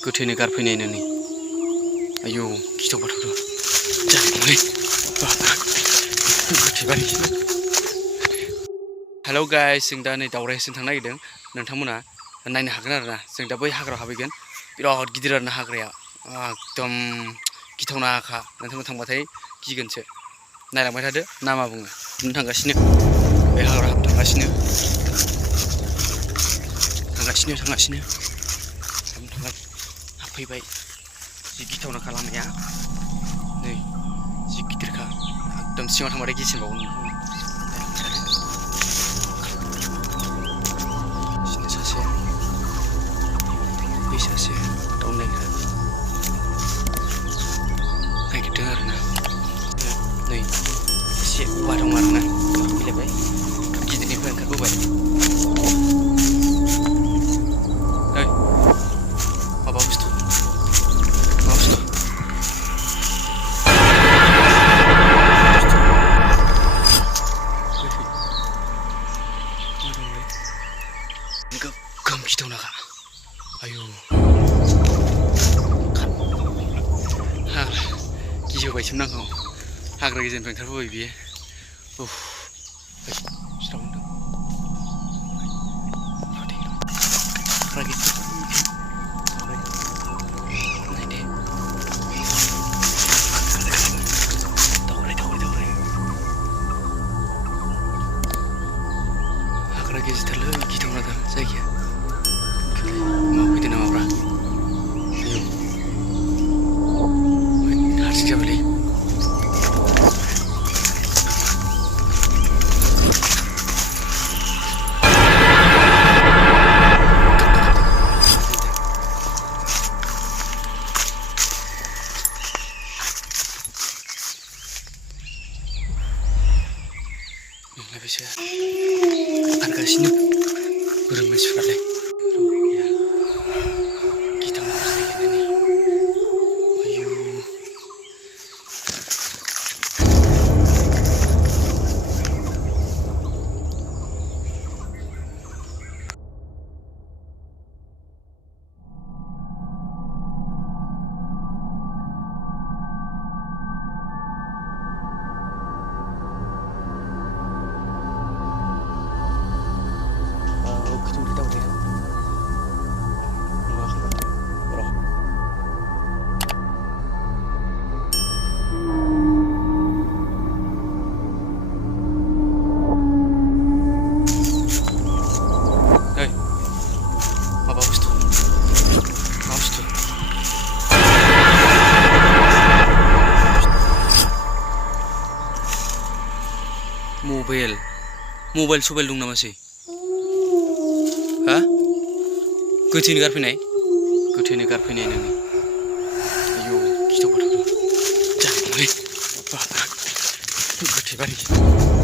गोथैनो गारफैनाय नोंनि आयौ गिथाव बाथावथ' जाबाय गोथै बारि हेलौ गाइस जों दा नै दावरायसिम थांनो नागिरदों नोंथांमोना नायनो हागोन आरोना जों दा बै हाग्रायाव हाबहैगोन बिराद गिदिर आरोना हाग्राया एकदम गिथावनाखा नोंथांमोन थांबाथाय गिगोनसो नायलांबाय थादो ना मा बुङो बिदिनो थांगासिनो बे हाग्रा थांगासिनो हाबफैबाय जि गिथावनाखा लामाया नै जि गिदिरखा एकदम सिङाव थांबाथाय गिसिनबावो सासे बै सासे दाउ नागिरदों आरोना नै एसे औवा दं आरोना फैलायबाय गिदिरनिफ्राय ओंखारबोबाय माबा बुस्थु गोगोम गिथावनाखा आयौ गिजोबायसोमोन आंखौ हाग्रा गेजेरनिफ्राय ओंखारबोबाय बियो हाग्रा गेजेरथारलै गिथावनाथार जायगाया मा फैदों नामाब्रा हारसिं जाबायलै खारगासिनो बोरो मानसिफ्रालाय गिथावना जायगायानो आयौ मबाइल सबाइल दं नामासै हा गोथैनो गारफैनाय नोंनि आयौ गिथाव बाथावथ' जाबाय गोथै बारि